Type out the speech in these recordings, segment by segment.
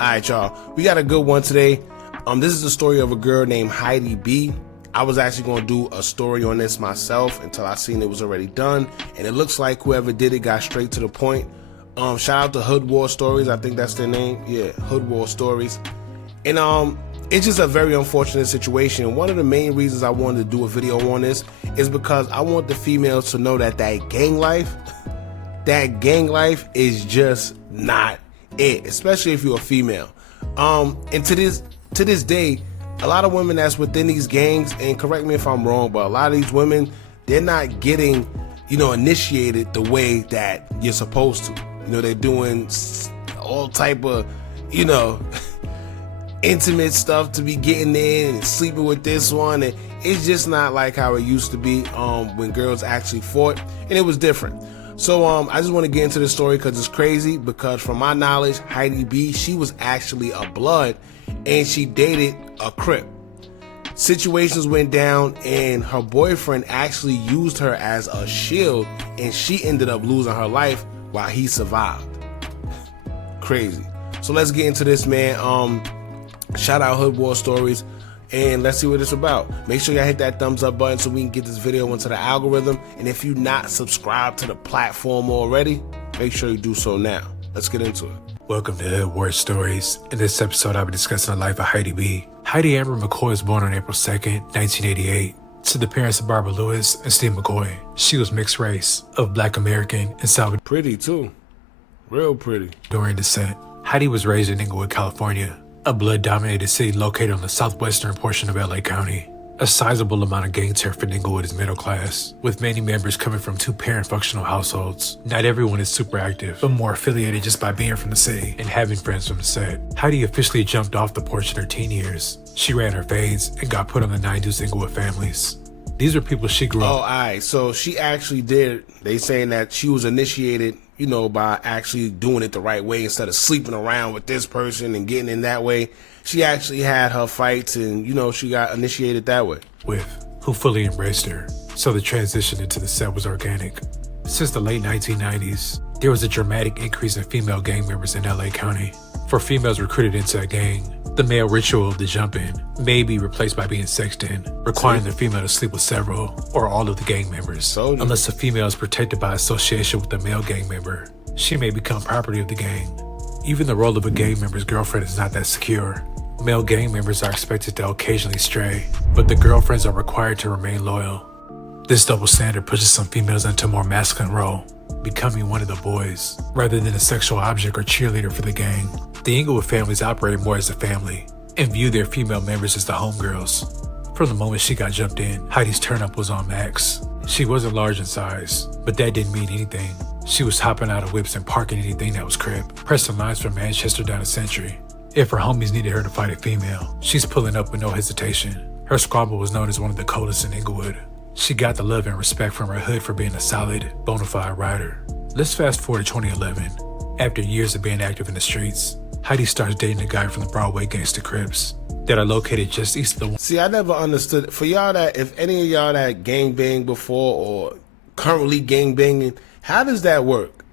Alright, y'all, we got a good one today. This is the story of a girl named Heidi B. I was actually going to do a story on this myself until I seen it was already done, and it looks like whoever did it got straight to the point. Shout out to Hood War Stories, I think that's their name. Yeah, Hood War Stories. And it's just a very unfortunate situation. One of the main reasons I wanted to do a video on this is because I want the females to know that gang life is just not it, especially if you're a female. And to this day, a lot of women that's within these gangs, and correct me if I'm wrong, but a lot of these women, they're not getting, initiated the way that you're supposed to. They're doing all type of, intimate stuff to be getting in and sleeping with this one, and it's just not like how it used to be when girls actually fought, and it was different. So I just want to get into the story because it's crazy, because from my knowledge, Heidi B, she was actually a blood and she dated a Crip. Situations went down and her boyfriend actually used her as a shield, and she ended up losing her life while he survived. Crazy. So let's get into this, man. Shout out Hood War Stories, and let's see what it's about. Make sure y'all hit that thumbs up button so we can get this video into the algorithm. And if you're not subscribed to the platform already, make sure you do so now. Let's get into it. Welcome to Hood War Stories. In this episode, I'll be discussing the life of Heidi B. Heidi Amber McCoy was born on April 2nd, 1988, to the parents of Barbara Lewis and Steve McCoy. She was mixed race, of Black American and Salvadoran. Pretty too. Real pretty. During descent. Heidi was raised in Inglewood, California, a blood-dominated city located on the southwestern portion of LA County. A sizable amount of gang turf in Inglewood is middle class, with many members coming from two-parent functional households. Not everyone is super active, but more affiliated just by being from the city and having friends from the set. Heidi officially jumped off the porch in her teen years. She ran her fades and got put on the 9 Inglewood families. These were people she grew up. Oh, alright. So she actually did. They saying that she was initiated, by actually doing it the right way instead of sleeping around with this person and getting in that way. She actually had her fights and, she got initiated that way. With who fully embraced her, so the transition into the set was organic. Since the late 1990s, there was a dramatic increase in female gang members in LA County. For females recruited into a gang, the male ritual of the jump-in may be replaced by being sexed in, requiring the female to sleep with several or all of the gang members. Unless the female is protected by association with the male gang member, she may become property of the gang. Even the role of a gang member's girlfriend is not that secure. Male gang members are expected to occasionally stray, but the girlfriends are required to remain loyal. This double standard pushes some females into a more masculine role, becoming one of the boys, rather than a sexual object or cheerleader for the gang. The Inglewood families operate more as a family, and view their female members as the homegirls. From the moment she got jumped in, Heidi's turn-up was on max. She wasn't large in size, but that didn't mean anything. She was hopping out of whips and parking anything that was Crip, pressing lines from Manchester down to Century. If her homies needed her to fight a female, she's pulling up with no hesitation. Her squabble was known as one of the coldest in Inglewood. She got the love and respect from her hood for being a solid, bona fide rider. Let's fast forward to 2011. After years of being active in the streets, Heidi starts dating a guy from the Broadway gangster Crips that are located just east of the... See, I never understood. For y'all that, if any of y'all that gangbanged before or currently gangbanging, how does that work?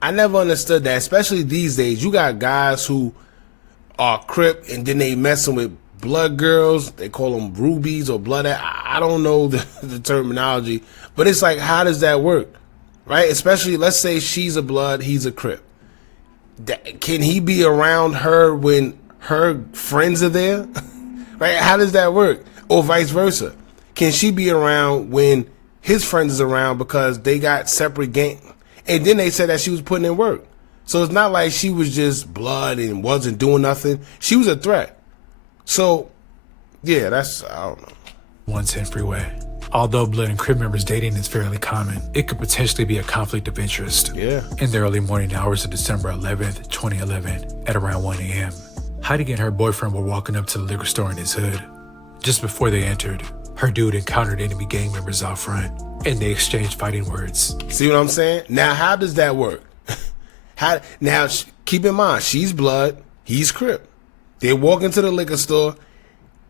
I never understood that, especially these days. You got guys who are Crip and then they messing with blood girls. They call them rubies or blood. I don't know the terminology, but it's like, how does that work? Right? Especially, let's say she's a blood, he's a Crip. Can he be around her when her friends are there? Right? How does that work? Or vice versa. Can she be around when his friends is around because they got separate gang? And then they said that she was putting in work. So it's not like she was just blood and wasn't doing nothing. She was a threat. So, yeah, that's, I don't know. 110 freeway. Although blood and Crip members dating is fairly common, it could potentially be a conflict of interest. Yeah. In the early morning hours of December 11th, 2011, at around 1 a.m., Heidi and her boyfriend were walking up to the liquor store in his hood. Just before they entered, her dude encountered enemy gang members out front, and they exchanged fighting words. See what I'm saying? Now, how does that work? Now, keep in mind, she's blood, he's Crip. They walk into the liquor store.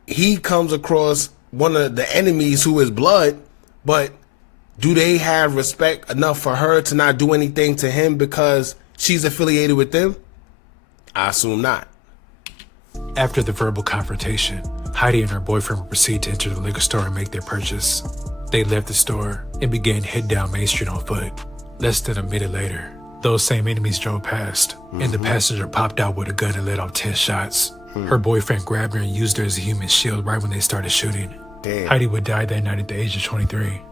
He comes across one of the enemies who is blood, but do they have respect enough for her to not do anything to him because she's affiliated with them? I assume not. After the verbal confrontation, Heidi and her boyfriend would proceed to enter the liquor store and make their purchase. They left the store and began heading down Main Street on foot. Less than a minute later, those same enemies drove past, and the passenger popped out with a gun and let off 10 shots. Her boyfriend grabbed her and used her as a human shield right when they started shooting. Damn. Heidi would die that night at the age of 23.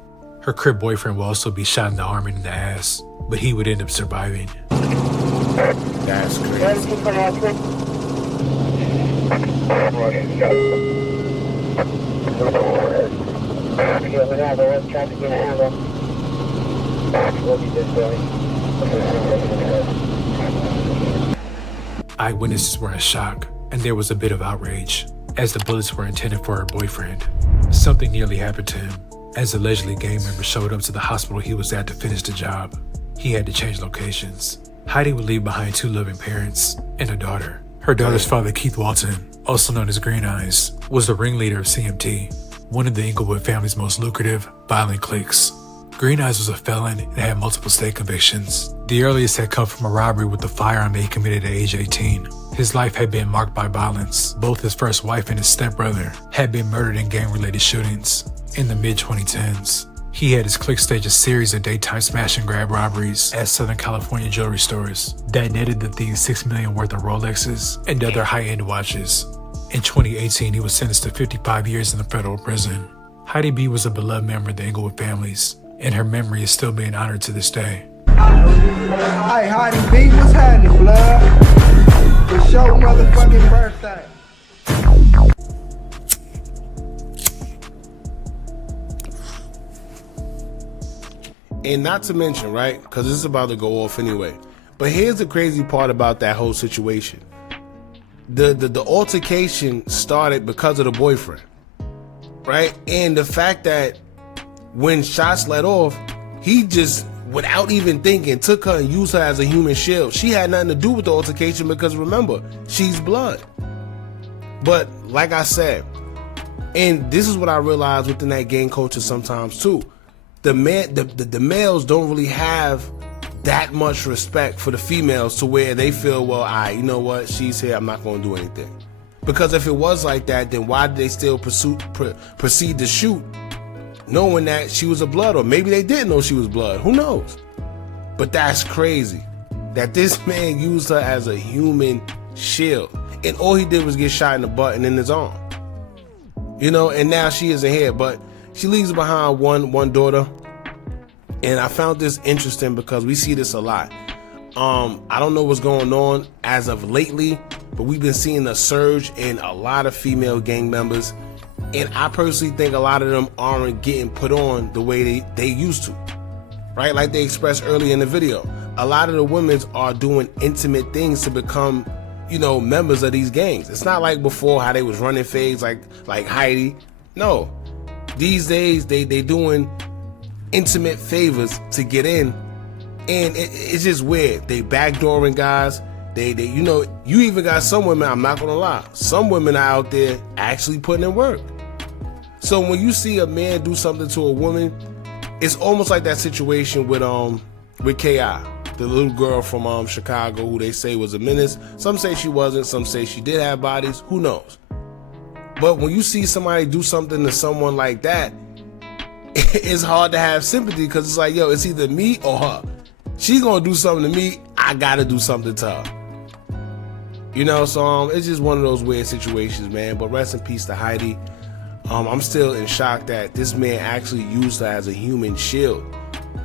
Her Crip boyfriend would also be shot in the arm and in the ass, but he would end up surviving. That's crazy. Eyewitnesses were in shock, and there was a bit of outrage, as the bullets were intended for her boyfriend. Something nearly happened to him, as allegedly gang members showed up to the hospital he was at to finish the job. He had to change locations. Heidi would leave behind 2 loving parents and a daughter. Her daughter's father, Keith Walton, also known as Green Eyes, was the ringleader of CMT, one of the Inglewood family's most lucrative, violent cliques. Green Eyes was a felon and had multiple state convictions. The earliest had come from a robbery with a firearm that he committed at age 18. His life had been marked by violence. Both his first wife and his stepbrother had been murdered in gang-related shootings. In the mid-2010s, he had his clique stage a series of daytime smash and grab robberies at Southern California jewelry stores that netted the thieves $6 million worth of Rolexes and other high-end watches. In 2018, he was sentenced to 55 years in the federal prison. Heidi B was a beloved member of the Inglewood families, and her memory is still being honored to this day. Hey, Heidi B, what's happening, blood? It's your motherfucking birthday. And not to mention, right, because this is about to go off anyway, but here's the crazy part about that whole situation. The altercation started because of the boyfriend, right? And the fact that when shots let off, he just, without even thinking, took her and used her as a human shield. She had nothing to do with the altercation because remember, she's blood. But like I said, and this is what I realized within that gang culture sometimes too, the males don't really have that much respect for the females to where they feel, well, you know what, she's here, I'm not going to do anything. Because if it was like that, then why did they still proceed to shoot, knowing that she was a blood? Or maybe they didn't know she was blood, who knows? But that's crazy that this man used her as a human shield, and all he did was get shot in the butt and in his arm, you know. And now she isn't here, but she leaves behind one daughter. And I found this interesting because we see this a lot. I don't know what's going on as of lately, but we've been seeing a surge in a lot of female gang members. And I personally think a lot of them aren't getting put on the way they used to, right? Like they expressed earlier in the video. A lot of the women are doing intimate things to become, you know, members of these gangs. It's not like before how they was running fades like Heidi. No, these days they doing intimate favors to get in, and it's just weird. They backdooring guys. They you know, you even got some women, I'm not gonna lie, some women are out there actually putting in work. So when you see a man do something to a woman, it's almost like that situation with K.I., the little girl from Chicago who they say was a menace. Some say she wasn't, some say she did have bodies, who knows? But when you see somebody do something to someone like that, it's hard to have sympathy because it's like, yo, it's either me or her. She gonna do something to me, I gotta do something to her. You know, so it's just one of those weird situations, man. But rest in peace to Heidi. I'm still in shock that this man actually used her as a human shield.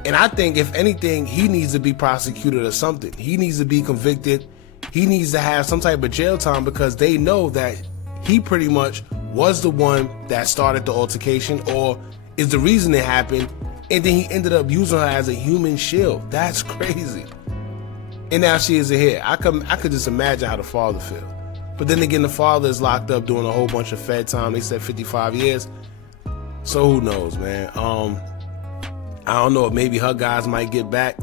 And I think, if anything, he needs to be prosecuted or something. He needs to be convicted. He needs to have some type of jail time because they know that he pretty much was the one that started the altercation or is the reason it happened. And then he ended up using her as a human shield. That's crazy. And now she isn't here. I could just imagine how the father feels. But then again, the father is locked up doing a whole bunch of fed time. They said 55 years. So who knows, man? I don't know if maybe her guys might get back.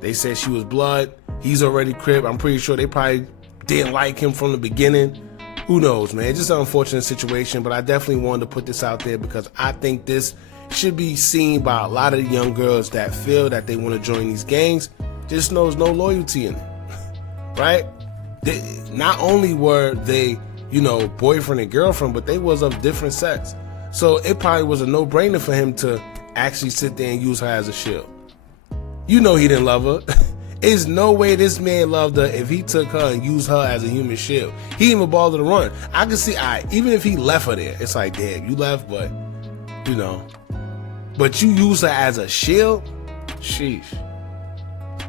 They said she was blood. He's already Crip. I'm pretty sure they probably didn't like him from the beginning. Who knows, man? Just an unfortunate situation, but I definitely wanted to put this out there because I think this should be seen by a lot of the young girls that feel that they want to join these gangs. Just knows no loyalty in it, right? not only were they, you know, boyfriend and girlfriend, but they was of different sex. So it probably was a no-brainer for him to actually sit there and use her as a shield. You know he didn't love her. There's no way this man loved her if he took her and used her as a human shield. He didn't even bother to run. I can see, even if he left her there, it's like, damn, you left, but, you know. But you use her as a shield? Sheesh.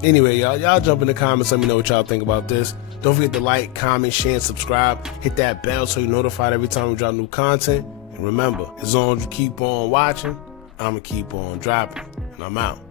Anyway, y'all jump in the comments. Let me know what y'all think about this. Don't forget to like, comment, share, and subscribe. Hit that bell so you're notified every time we drop new content. And remember, as long as you keep on watching, I'm going to keep on dropping. And I'm out.